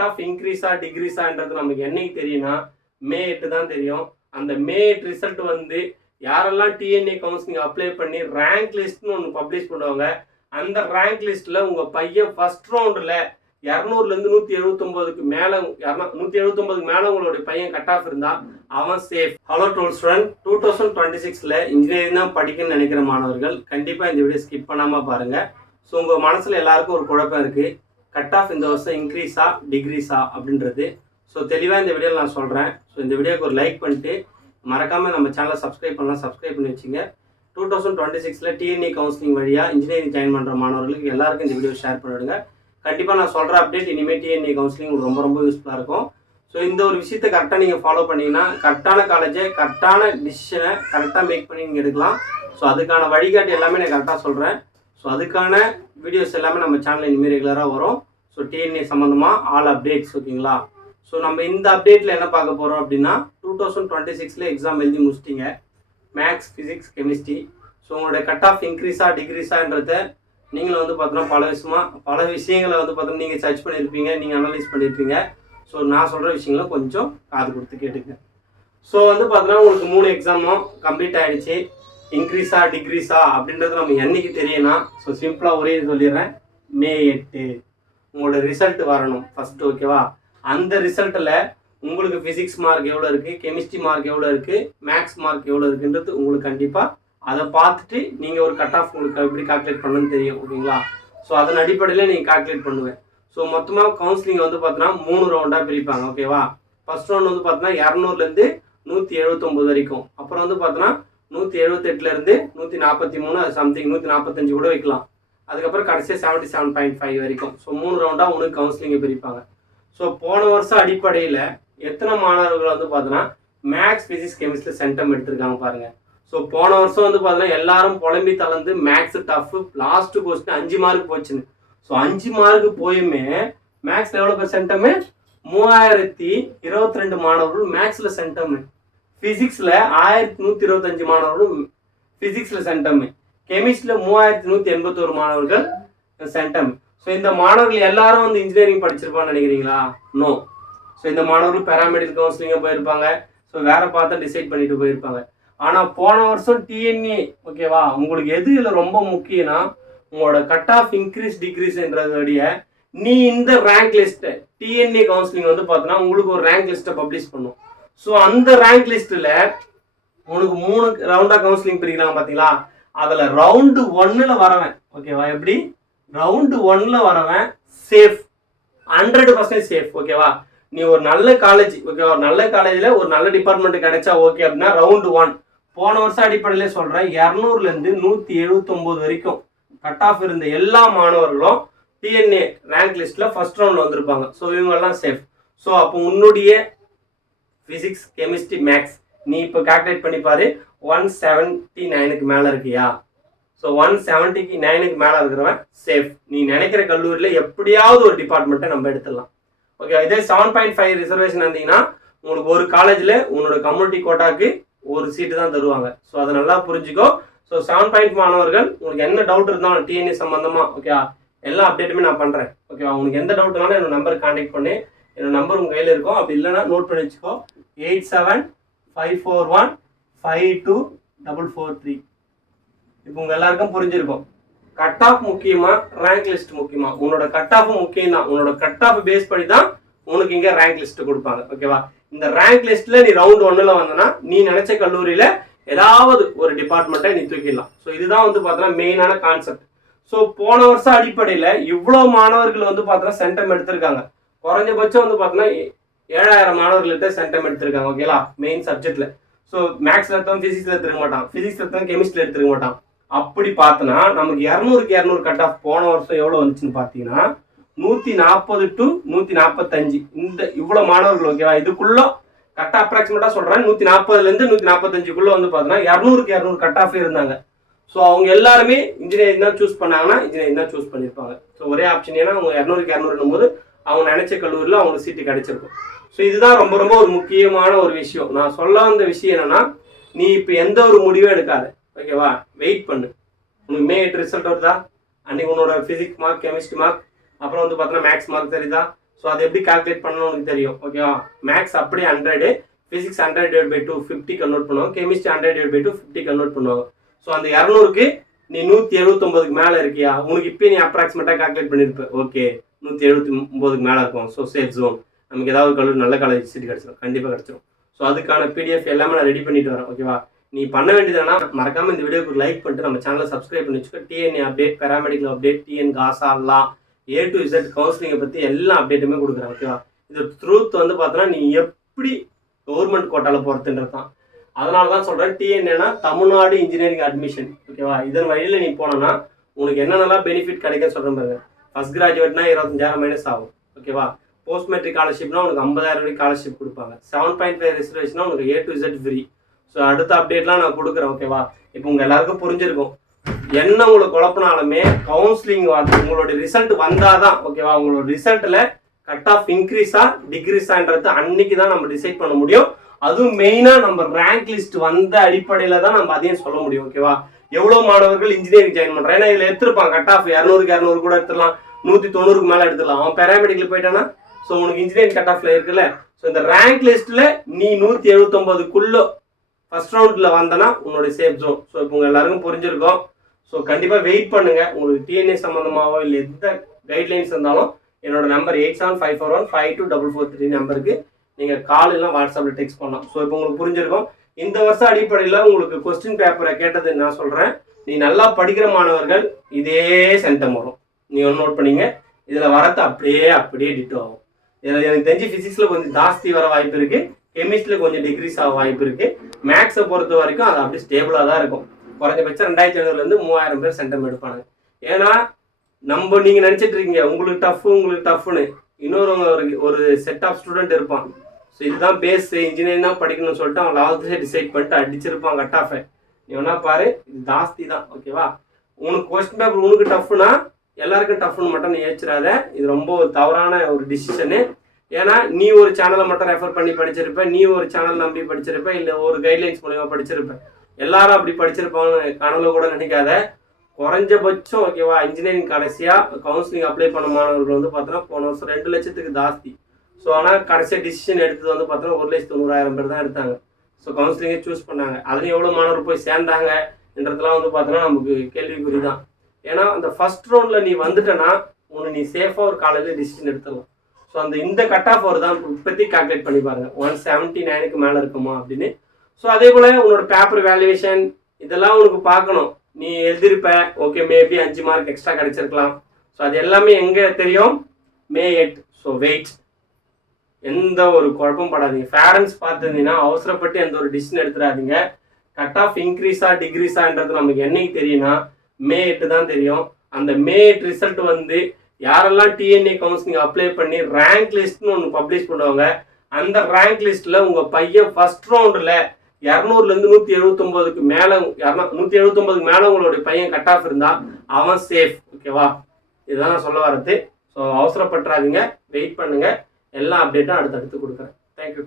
Cut off இன்க்ரீஸா டிக்ரீஸான்றது நமக்கு என்னைக்கு தெரியும்னா மே 8 தான் தெரியும். அந்த மே 8 ரிசல்ட் வந்து யாரெல்லாம் டிஎன்ஏ கவுன்சிலிங் அப்ளை பண்ணி ரேங்க் லிஸ்ட்னு ஒன்று பப்ளிஷ் பண்ணுவாங்க. அந்த ரேங்க் லிஸ்ட்டில் உங்கள் பையன் ஃபர்ஸ்ட் ரவுண்டில் 200லேருந்து 179க்கு மேலே 179க்கு மேலே உங்களுடைய பையன் கட் ஆஃப் இருந்தால் அவன் safe. Hello tool student, 2026 engineering தான் படிக்கணும்னு நினைக்கிற மாணவர்கள் கண்டிப்பாக இந்த வீடியோ ஸ்கிப் பண்ணாமல் பாருங்கள். ஸோ உங்கள் மனசில் எல்லாருக்கும் ஒரு குழப்பம் இருக்குது, கட் ஆஃப் இந்த வருஷம் இன்க்ரீஸா டிக்ரீஸா அப்படின்றது. ஸோ தெளிவாக இந்த வீடியோவில் நான் சொல்கிறேன். ஸோ இந்த வீடியோக்கு ஒரு லைக் பண்ணிட்டு மறக்காமல் நம்ம சேனலை சப்ஸ்கிரைப் பண்ணலாம், சப்ஸ்கிரைப் பண்ணி வச்சுங்க. 2026 டிஎன்ஏ கவுன்சிலிங் வழியாக இன்ஜினியரிங் ஜாயின் பண்ணுற மாணவர்களுக்கு எல்லாருக்கும் இந்த வீடியோ ஷேர் பண்ணிவிடுங்க. கண்டிப்பாக நான் சொல்கிற அப்டேட் இனிமேல் டிஎன்ஏ கவுன்சிலிங் ரொம்ப ரொம்ப யூஸ்ஃபுல்லாக இருக்கும். ஸோ இந்த ஒரு விஷயத்தை கரெக்டாக நீங்கள் ஃபாலோ பண்ணிங்கன்னா கரெக்டான காலேஜை கரெக்டான டிசிஷனை கரெக்டாக மேக் பண்ணி நீங்கள் எடுக்கலாம். ஸோ அதுக்கான வழிகாட்டு எல்லாமே நான் கரெக்டாக சொல்கிறேன். ஸோ அதுக்கான வீடியோஸ் எல்லாமே நம்ம சேனலில் இனிமேல் ரெகுலராக வரும். ஸோ டிஎன்ஏ சம்மந்தமாக ஆல் அப்டேட்ஸ், ஓகேங்களா? ஸோ நம்ம இந்த அப்டேட்டில் என்ன பார்க்க போகிறோம் அப்படின்னா 2026 எக்ஸாம் எழுதி முடிச்சிட்டிங்க, மேக்ஸ், ஃபிசிக்ஸ், கெமிஸ்ட்ரி. ஸோ உங்களுடைய கட் ஆஃப் இன்க்ரீஸா டிக்ரீஸான்றத நீங்களும் வந்து பார்த்தோன்னா பல விஷயங்களை வந்து பார்த்தோன்னா நீங்கள் சர்ச் பண்ணியிருப்பீங்க, நீங்கள் அனலைஸ் பண்ணியிருப்பீங்க. ஸோ நான் சொல்கிற விஷயங்களும் கொஞ்சம் காது கொடுத்து கேட்டுங்க. ஸோ வந்து பார்த்தோன்னா உங்களுக்கு 3 எக்ஸாமும் கம்ப்ளீட் ஆகிடுச்சு. இன்க்ரீஸா டிக்ரீஸா அப்படின்றது நம்ம என்னைக்கு தெரியும்னா, ஸோ சிம்பிளாக ஒரே சொல்லிடுறேன், மே 8 உங்களோட ரிசல்ட் வரணும் ஃபஸ்ட்டு, ஓகேவா? அந்த ரிசல்ட்டில் உங்களுக்கு ஃபிசிக்ஸ் மார்க் எவ்வளோ இருக்குது, கெமிஸ்ட்ரி மார்க் எவ்வளோ இருக்குது, மேக்ஸ் மார்க் எவ்வளோ இருக்குன்றது உங்களுக்கு கண்டிப்பாக அதை பார்த்துட்டு நீங்கள் ஒரு கட் ஆஃப் உங்களுக்கு எப்படி கால்குலேட் பண்ணணும்னு தெரியும், ஓகேங்களா? ஸோ அதன் அடிப்படையில் நீங்கள் கால்குலேட் பண்ணுவேன். ஸோ மொத்தமாக கவுன்சிலிங் வந்து பார்த்தோன்னா 3 ரவுண்டாக பிரிப்பாங்க, ஓகேவா? ஃபர்ஸ்ட் ரவுண்ட் வந்து பார்த்தோன்னா 200லேருந்து 179 வரைக்கும். அப்புறம் வந்து பார்த்தோன்னா 178லேருந்து 143, அது சம்திங் 145 கூட வைக்கலாம். அதுக்கப்புறம் கடைசியாக 77.5 வரைக்கும். ஸோ 3 ரவுண்டாக உங்களுக்கு கவுன்சிலிங்கை பிரிப்பாங்க. ஸோ போன வருஷம் அடிப்படையில் எத்தனை மாணவர்கள் வந்து பார்த்தோன்னா மேக்ஸ், ஃபிசிக்ஸ், கெமிஸ்ட்ரி சென்டம் எடுத்திருக்காங்க பாருங்கள். ஸோ போன வருஷம் வந்து பார்த்தோன்னா எல்லாரும் புலம்பி தளர்ந்து maths tough, last question 5 mark போச்சுன்னு. ஸோ 5 மார்க் போயுமே மேக்ஸில் எவ்வளோ பேர் சென்டமு? 3022 மாணவர்கள் மேக்ஸில் சென்டமு. ஃபிசிக்ஸில் 1125 மாணவர்கள் ஃபிசிக்ஸில் சென்டமு. கெமிஸ்ட்ரியில் 3181 மாணவர்கள் சென்டம். ஸோ இந்த மாணவர்கள் எல்லாரும் வந்து இன்ஜினியரிங் படிச்சிருப்பான்னு நினைக்கிறீங்களா? நோ. ஸோ இந்த மாணவர்கள் பேராமெடிக்கல் கவுன்சிலிங்காக போயிருப்பாங்க. ஸோ வேற பார்த்து டிசைட் பண்ணிட்டு போயிருப்பாங்க. ஆனால் போன வருஷம் டிஎன்ஏ, ஓகேவா, உங்களுக்கு எது இதில் ரொம்ப முக்கியம்னா உங்களோட கட் ஆஃப் இன்க்ரீஸ் டிக்ரீஸ்ன்றதோடைய நீ இந்த ரேங்க் லிஸ்ட்டை டிஎன்ஏ கவுன்சிலிங் வந்து பார்த்தோன்னா உங்களுக்கு ஒரு ரேங்க் லிஸ்ட்டை பப்ளிஷ் பண்ணும். ஸோ அந்த ரேங்க் லிஸ்ட்டில் உங்களுக்கு 3 ரவுண்டாக கவுன்சிலிங் பிரிக்கிறாங்க பார்த்தீங்களா? அதில் ரவுண்டு 1ல் வரவன், ஓகேவா, எப்படி ரவுண்டு 1ல் வரவன் சேஃப், 100% சேஃப், ஓகேவா? நீ ஒரு நல்ல காலேஜ், ஓகேவா, ஒரு நல்ல காலேஜில் ஒரு நல்ல டிபார்ட்மெண்ட் கிடைச்சா ஓகே அப்படின்னா ரவுண்டு 1. போன வருஷம் அடிப்படையிலே சொல்கிறேன், 200லேருந்து 179 வரைக்கும் கட் ஆஃப் இருந்த எல்லா மாணவர்களும் டிஎன்ஏ ரேங்க் லிஸ்ட்டில் ஃபர்ஸ்ட் ரவுண்டில் வந்திருப்பாங்க. ஸோ இவங்கெல்லாம் சேஃப். ஸோ அப்போ உன்னுடைய ஃபிசிக்ஸ், கெமிஸ்ட்ரி, மேக்ஸ் நீ இப்போ கால்குலேட் பண்ணி பாரு, 179க்கு மேலே இருக்கியா? ஸோ 179க்கு மேலே இருக்கிறவன் சேஃப். நீ நினைக்கிற கல்லூரியில் எப்படியாவது ஒரு டிபார்ட்மெண்ட்டை நம்ம எடுத்துடலாம், ஓகே. இதே 7.5 ரிசர்வேஷன் இருந்தீங்கன்னா உங்களுக்கு ஒரு காலேஜில் உன்னோட கம்யூனிட்டி கோட்டாக்கு ஒரு சீட்டு தான் தருவாங்க. ஸோ அதை நல்லா புரிஞ்சுக்கோ. ஸோ 7.5 மாணவர்கள் உங்களுக்கு என்ன டவுட் இருந்தாலும் டிஎன்ஏ சம்மந்தமாக, ஓகேவா, எல்லா அப்டேட்டுமே நான் பண்ணுறேன், ஓகேவா? உங்களுக்கு எந்த டவுட்னாலும் என்னோட நம்பருக்கு கான்டாக்ட் பண்ணி, என்னோட நம்பர் உங்கள் கையில் இருக்கும். அப்படி இல்லைன்னா நோட் பண்ணி வச்சுக்கோ, 8754152443. இப்போ உங்கள் எல்லாருக்கும் புரிஞ்சிருக்கும், கட் ஆஃப் முக்கியமா ரேங்க் லிஸ்ட் முக்கியமா? உன்னோட கட் ஆஃப் முக்கியம் தான். உன்னோட கட் ஆஃப் பேஸ் பண்ணி தான் உனக்கு இங்கே ரேங்க் லிஸ்ட் கொடுப்பாங்க, ஓகேவா? இந்த ரேங்க் லிஸ்ட்டில் நீ ரவுண்ட் 1ல் வந்தனா நீ நினைச்ச கல்லூரியில் ஏதாவது ஒரு டிபார்ட்மெண்ட்டை நீ தூக்கிடலாம். ஸோ இதுதான் வந்து பார்த்தோன்னா மெயினான கான்செப்ட். ஸோ போன வருஷம் அடிப்படையில் இவ்வளோ மாணவர்கள் வந்து பார்த்தோன்னா சென்டம் எடுத்திருக்காங்க. குறைஞ்சபட்சம் வந்து பார்த்தோன்னா 7000 மாணவர்கள்ட்ட சென்டம் எடுத்திருக்காங்க, ஓகேலா, மெயின் சப்ஜெக்ட்ல. ஸோ மேக்ஸில் எடுத்தவன் ஃபிசிக்ஸில் எடுத்துருக்க மாட்டான், ஃபிசிக்ஸ் எடுத்தவன் கெமிஸ்ட்ரியில் எடுத்துருக்க மாட்டான். அப்படி பார்த்தோன்னா நமக்கு 200க்கு 200 கட் ஆஃப் போன வருஷம் எவ்வளோ வந்துச்சுன்னு பார்த்தீங்கன்னா 140 to 145. இந்த இவ்வளோ மாணவர்கள், ஓகேவா, இதுக்குள்ள கட் அப்ராக்சிமேட்டாக சொல்கிறேன், 140லேருந்து 145க்குள்ளே வந்து பார்த்தோன்னா 200க்கு 200 கட் ஆஃப் இருந்தாங்க. ஸோ அவங்க எல்லாருமே இன்ஜினியரிங் தான் சூஸ் பண்ணாங்கன்னா இன்ஜினியரிங் தான் சூஸ் பண்ணியிருப்பாங்க. ஸோ ஒரே ஆப்ஷன், ஏன்னா அவங்க 200க்கு 200 போது அவங்க நினைச்ச கல்லூரியில் அவங்களுக்கு சீட்டு கிடைச்சிருக்கும். ஸோ இதுதான் ரொம்ப ரொம்ப ஒரு முக்கியமான ஒரு விஷயம். நான் சொல்ல வந்த விஷயம் என்னன்னா, நீ இப்போ எந்த ஒரு முடிவும் எடுக்காத, ஓகேவா? வெயிட் பண்ணு. உனக்கு மே 8 ரிசல்ட் வருதா, அன்னைக்கு உன்னோட ஃபிசிக்ஸ் மார்க், கெமிஸ்ட்ரி மார்க், அப்புறம் வந்து பார்த்தோன்னா மேக்ஸ் மார்க் தெரியுதா? ஸோ அது எப்படி கால்குலேட் பண்ணணும் உனக்கு தெரியும். ஓகேவா? மேக்ஸ் அப்படியே 100, ஃபிசிக்ஸ் 100/2 50 கன்வெர்ட் பண்ணுவாங்க, கெமிஸ்ட்ரி 100/2 50 கன்வெர்ட் பண்ணுவாங்க. ஸோ அந்த 200க்கு நீ 179க்கு மேலே இருக்கியா, உனக்கு இப்போ நீ அப்ராக்சிமேட்டாக கால்குலேட் பண்ணியிருப்ப. ஓகே 179க்கு மேலே இருக்கும். ஸோ சேஃப் ஜோன், நமக்கு ஏதாவது கல்லூரி நல்ல காலேஜ் சீட் கிடச்சிடும், கண்டிப்பாக கிடச்சிடும். ஸோ அதுக்கான PDF எல்லாமே நான் ரெடி பண்ணிட்டு வரேன். ஓகேவா? நீ பண்ண வேண்டியதுனா மறக்காமல் இந்த வீடியோக்கு லைக் பண்ணிட்டு நம்ம சேனலை சப்ஸ்கிரைப் பண்ணி வச்சுக்கோ. DNA update, paramedical update, TN Gaza law A to Z கவுன்சிலிங்கை பற்றி எல்லா அப்டேட்டுமே கொடுக்குறேன். ஓகேவா? இது ட்ரூத் வந்து பார்த்தோன்னா நீ எப்படி கவர்மெண்ட் கோட்டாவில் போகிறதுன்றது தான். அதனால தான் சொல்கிறேன், டிஎன்ஏனா தமிழ்நாடு இன்ஜினியரிங் அட்மிஷன். ஓகேவா? இதன் வழியில் நீ போனோன்னா உனக்கு என்னென்னலாம் பெனிஃபிட் கிடைக்குன்னு சொல்கிறேன் பாருங்க. ஃபஸ்ட் கிராஜுவேட்னா 25,000 மைனஸ் ஆகும். ஓகேவா? போஸ்ட் மெட்ரிக் ஸ்காலர்ஷிப்னா உனக்கு 50,000 வரைக்கும் ஸ்காலர்ஷிப் கொடுப்பாங்க. 7.5 ரிசர்வேஷனா உனக்கு A to Z free. So அடுத்த அப்டேட்லாம் நான் கொடுக்குறேன். ஓகேவா? இப்போ உங்கள் எல்லாருக்கும் புரிஞ்சிருக்கும். என்ன உங்களுக்கு குழப்பினாலுமே கவுன்சிலிங் உங்களோட ரிசல்ட் வந்தாதான். ஓகேவா? உங்களோட ரிசல்ட்டில் கட் ஆஃப் இன்க்ரீஸா டிக்ரீஸான்றது அன்னைக்கு தான் நம்ம டிசைட் பண்ண முடியும். அதுவும் மெயினாக நம்ம ரேங்க் லிஸ்ட் வந்த அடிப்படையில் தான் நம்ம அதையும் சொல்ல முடியும். ஓகேவா? எவ்வளோ மாணவர்கள் இன்ஜினியரிங் ஜாயின் பண்ணுறாங்க, ஏன்னா இதில் எடுத்துருப்பான் கட் ஆஃப் 200க்கு 200 கூட எடுத்துடலாம், 190க்கு மேலே எடுத்துடலாம். அவன் பேராமெடிக்கல் போயிட்டானா ஸோ உனக்கு இன்ஜினியரிங் கட் ஆஃப்ல இருக்குல்ல. ஸோ இந்த ரேங்க் லிஸ்ட்டில் நீ 179க்குள்ள ஃபர்ஸ்ட் ரவுண்டில் வந்தனா உன்னோட சேஃப் ஜோன். ஸோ இப்போ உங்கள் எல்லாருக்கும் புரிஞ்சிருக்கும். ஸோ கண்டிப்பாக வெயிட் பண்ணுங்க. உங்களுக்கு டிஎன்ஏ சம்மந்தமாகவோ இல்லை எந்த கைட்லைன்ஸ் இருந்தாலும் என்னோட நம்பர் 8754152443 நம்பருக்கு நீங்கள் கால் இல்லை வாட்ஸ்அப்பில் டெக்ஸ்ட் பண்ணலாம். ஸோ இப்போ உங்களுக்கு புரிஞ்சிருக்கும். இந்த வருஷம் அடிப்படையில் உங்களுக்கு கொஸ்டின் பேப்பரை கேட்டது நான் சொல்கிறேன். நீ நல்லா படிக்கிற மாணவர்கள் இதே சென்டம் வரும், நீ ஒன்று நோட் பண்ணிங்க. இதில் வரது அப்படியே டிட்டோ ஆகும். இதில் எனக்கு தெரிஞ்சு ஃபிசிக்ஸில் கொஞ்சம் ஜாஸ்தி வர வாய்ப்பு இருக்குது, கெமிஸ்ட்ரியில் கொஞ்சம் டிக்ரீஸ் ஆக வாய்ப்பு இருக்குது. மேக்ஸை பொறுத்த வரைக்கும் அது அப்படியே ஸ்டேபிளாக தான் இருக்கும். குறைஞ்சபட்சம் 2500 3000 பேர் சென்டம் எடுப்பாங்க. ஏன்னா நீங்கள் நினச்சிட்டு இருக்கீங்க உங்களுக்கு டஃப்னு. இன்னொரு ஒரு செட் ஆஃப் ஸ்டூடெண்ட் இருப்பான். ஸோ இதுதான் பேஸ், இன்ஜினியரிங் தான் படிக்கணும்னு சொல்லிட்டு அவன் லாஸ்ட் டிசைட் பண்ணிட்டு அடிச்சிருப்பான் கட் ஆஃபை. நீ வேணா பாரு, இது ஜாஸ்தி தான். ஓகேவா? உனக்கு கொஸ்டின் பேப்பர் உனக்கு டஃப்னா எல்லாருக்கும் டஃப்னு மட்டும் நீ ஏச்சிடாத. இது ரொம்ப ஒரு தவறான ஒரு டிசிஷனு. ஏன்னா நீ ஒரு சேனலை மட்டும் ரெஃபர் பண்ணி படிச்சிருப்ப, நீ ஒரு சேனல் நம்பி படிச்சிருப்ப, இல்லை ஒரு கைட்லைன்ஸ் மூலமா படிச்சிருப்ப. எல்லாரும் அப்படி படிச்சிருப்பாங்கன்னு கனவுல கூட நினைக்காத. குறைஞ்சபட்சம் ஓகேவா, இன்ஜினியரிங் கடைசியாக கவுன்சிலிங் அப்ளை பண்ண மாணவர்கள் வந்து பார்த்தோன்னா போன வருஷம் 2 லட்சத்துக்கு ஜாஸ்தி. ஸோ ஆனால் கடைசியாக டிசிஷன் எடுத்தது வந்து பார்த்தோன்னா 1,90,000 பேர் தான் எடுத்தாங்க. ஸோ கவுன்சிலிங்கை சூஸ் பண்ணாங்க. அதுலேயும் எவ்வளோ மாணவர் போய் சேர்ந்தாங்கன்றதுலாம் வந்து பார்த்தோன்னா நமக்கு கேள்விக்குறி தான். ஏன்னா அந்த ஃபர்ஸ்ட் ரவுண்டில் நீ வந்துட்டேன்னா உன்னை நீ சேஃபாக ஒரு காலேஜில் டிசிஷன் எடுத்துடலாம். ஸோ இந்த கட் ஆஃப் ஒரு தான் இப்போத்தி கால்குலேட் பண்ணி பாருங்க, 179க்கு மேலே இருக்குமா அப்படின்னு. ஸோ அதே போல் உன்னோட பேப்பர் வேல்யூவேஷன் இதெல்லாம் உனக்கு பார்க்கணும். நீ எழுதிருப்ப, ஓகே மேபி 5 மார்க் எக்ஸ்ட்ரா கிடைச்சிருக்கலாம். ஸோ அது எல்லாமே எங்கே தெரியும், May 8. ஸோ வெயிட், எந்த ஒரு குழப்பம் படாதீங்க. பேரண்ட்ஸ் பார்த்துருந்தீங்கன்னா அவசரப்பட்டு எந்த ஒரு டிசிஷன் எடுத்துடாதீங்க. கட் ஆஃப் இன்க்ரீஸா டிக்ரீஸான்றது நமக்கு என்னைக்கு தெரியும்னா May 8 தான் தெரியும். அந்த May 8 ரிசல்ட் வந்து யாரெல்லாம் டிஎன்ஏ கவுன்சிலிங் அப்ளை பண்ணி ரேங்க் லிஸ்ட்னு ஒன்று பப்ளிஷ் பண்ணுவாங்க. அந்த ரேங்க் லிஸ்ட்டில் உங்கள் பையன் ஃபர்ஸ்ட் ரவுண்டில் 200லேருந்து 179க்கு மேலே 179க்கு மேலே உங்களுடைய பையன் கட் ஆஃப் இருந்தால் அவன் சேஃப். ஓகேவா? இதுதான் நான் சொல்ல வரது. ஸோ அவசரப்பட்டுறாதீங்க, வெயிட் பண்ணுங்கள். எல்லா அப்டேட்டும் அடுத்தடுத்து கொடுக்குறேன். தேங்க்யூ.